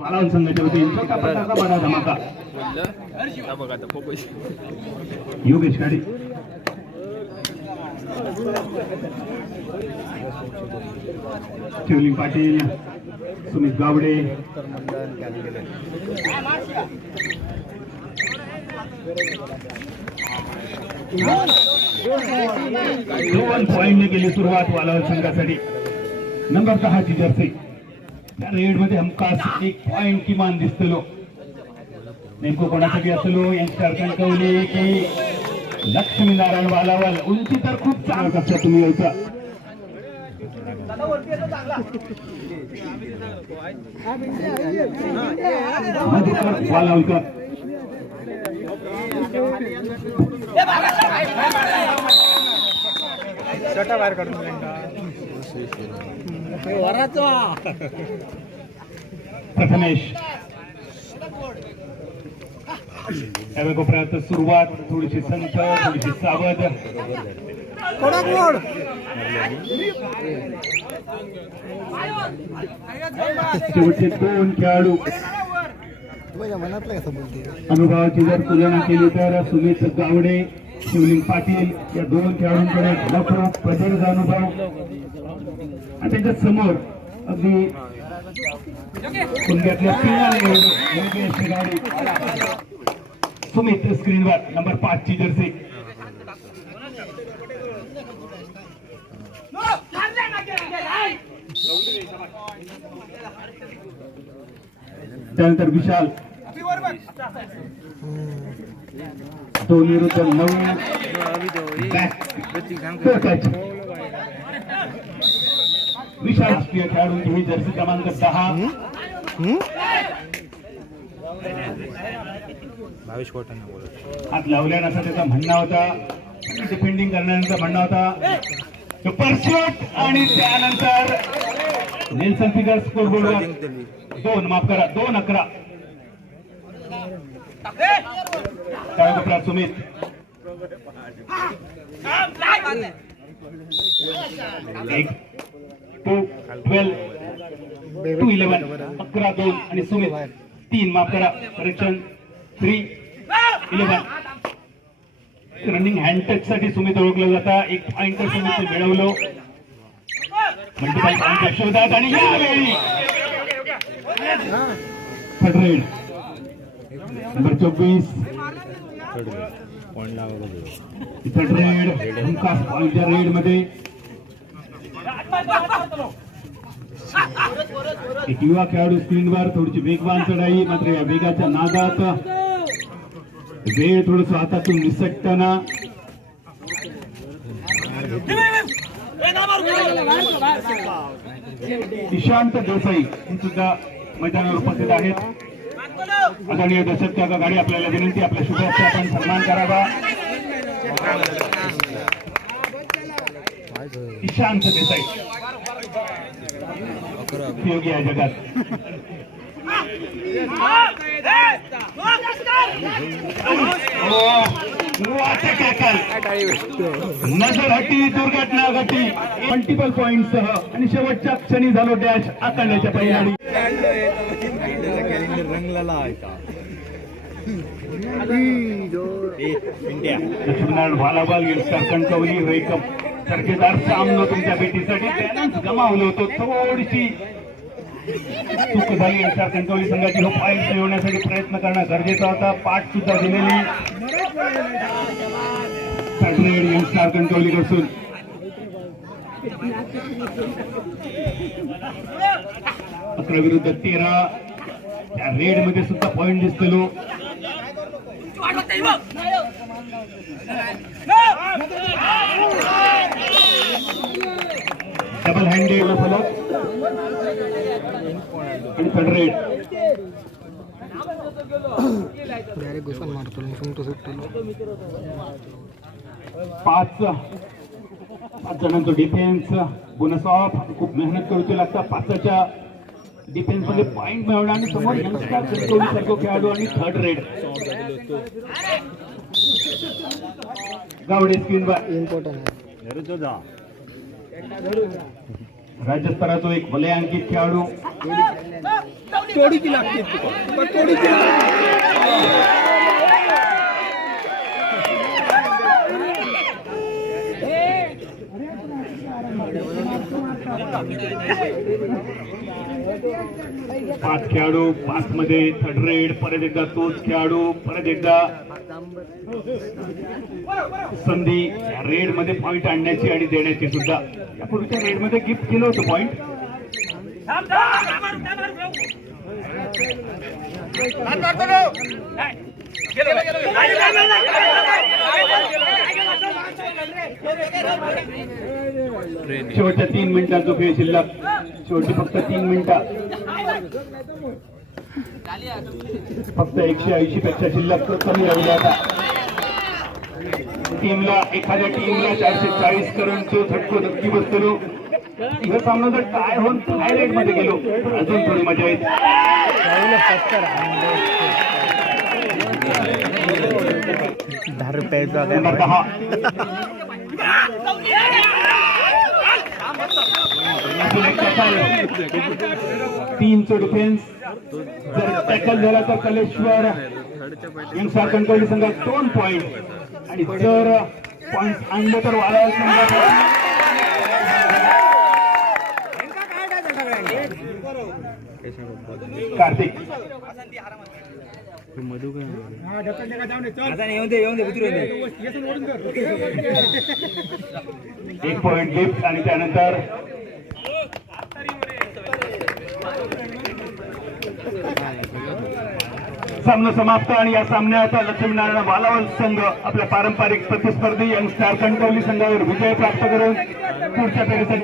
मालावल संघाच्या वतीने धमाका. योगेश गाडी. शिवलिंग पाटील सुमित गावडे. दोन पॉईंटने केली सुरुवात वालावल संघासाठी. नंबर दहा ची जर्सी. त्या रेडमध्ये हमखास एक पॉइंट किमान दिसतलो. नेमकं कोणासाठी असलो? यंगस्टर कणकवली की लक्ष्मी नारायण वालावल उंची तर खूप चांगला कसा तुम्ही यायचा. मधुकर वालावलकर प्रथमेश. कोपऱ्यात सुरुवात थोडीशी संथ थोडीशी सावध. शेवटचे दोन खेळाडू. अनुभवाची जर तुलना केली तर सुमित गावडे शिवलिंग पाटील या दोन खेळाडूंकडे भरपूर प्रचंड अनुभव. आणि त्यांच्यासमोर अगदी कुंड्यातल्या पिण्याने सुमित स्क्रीनवर नंबर पाच ची जर्सी. त्यानंतर विशाल. दोन विरुद्ध नऊ विशाल राष्ट्रीय खेळाडूंची ही जर्सी क्रमांक दहा. भावेश हात लावल्यानंतर त्याचा म्हणणं होता डिफेंडिंग करण्यानंतर म्हणणं होता सुपर शॉट आणि त्यानंतर नेल्सन फिगर स्कोर बोर्डवर दोन माफ करा दोन अकरा. तळकोपरा सुमित एक टू ट्वेल्व टू इलेवन अकरा दोन आणि सुमित. तीन माफ करा. Correction three eleven running hand touch साठी सुमित ओळखलं जाता. एक पॉइंट सुमित मिळवलं. मल्टिपल पॉइंट शोधात आणि यावेळी नंबर चोवीस. पॉईंट लावा रेड हमखास पॉइंटच्या रेडमध्ये एक युवा खेळाडू स्क्रीनवर थोडीशी वेगवान चढाई मात्र या वेगाच्या नादात वेळ थोडस हातातून निसटताना ईशांत देसाई हे सुद्धा मैदानावर उपस्थित आहेत. आदरणीय दशक त्या गाडी आपल्याला विनंती आपल्या शुभेच्छा आपण सन्मान करावा. ईशांत देसाई. उपयोगी आहे जगात. नजर हटी दुर्घटना घटी. मल्टिपल पॉइंट सह. आणि शेवटच्या क्षणी झालो डॅश आकारण्याच्या पहिल्या रंगलेला आहे का? भालाबाल गिरस्टर कणकवली वेकअप दर्जेदार सामनो तुमच्या भेटीसाठी. बॅलन्स गमावलं होतं. थोडीशी चूक झाली यशकार कणकवली संघाची हो पॉईंट मिळवण्यासाठी प्रयत्न करणं गरजेचा होता. पाठ सुद्धा दिलेली. यंगस्टार कणकवली पासून अकरा विरुद्ध तेरा. त्या रेडमध्ये सुद्धा पॉइंट दिसतलो डबल हँडेड डायरेक्ट घुसून मारतो सुमतो सुटतो पाच. पाच जणांचं डिफेन्स बोनस ऑफ खूप मेहनत करूची लागतं पाचाच्या डिफेन्समध्ये पॉइंट मिळवणं आणि समोर यंगस्टर कणकवली सारखं खेळाडू आणि थर्ड रेड गावडे स्क्रीनवर इम्पॉर्टंट आहे धरू तो जा राज्यस्तराचो एक वलयांकित खेळाडू तोडीची लागते पण तोडीची पाच खेळाडू पाच मध्ये थर्ड रेड परत एकदा तोच खेळाडू परत एकदा संधी रेडमध्ये पॉइंट आणण्याची आणि देण्याची सुद्धा. यापूर्वीच्या रेडमध्ये गिफ्ट केलं होतं पॉइंट शेवटच्या तीन मिनिटांचा खेळ शिल्लक. शेवटी फक्त तीन मिनिटं. फक्त एकशे ऐंशी पेक्षा शिल्लक कमी राहिली आता. टीमला एखाद्या टीमला चारशे चाळीस करून तो झटको धक्की बसतो. हा सामना जर टाय होऊन थायलंडमध्ये गेलो अजून थोडी मजा येते. दहा रुपयाचा टॅकल. तीनचं डिफेन्स जर टॅकल झाला तर कलेश्वर. यंगस्टार कंट्रोल संघात दोन पॉइंट आणि जर पॉइंट आणले तर वाळा संघात कार्तिक. मधु काय एक पॉइंट गिफ्ट आणि त्यानंतर सामना समाप्त आणि या सामन्यात लक्ष्मीनारायण बालावल संघ आपल्या पारंपरिक प्रतिस्पर्धी यंग स्टार कंटोली संघावर विजय प्राप्त करून पुढच्या फेरीसाठी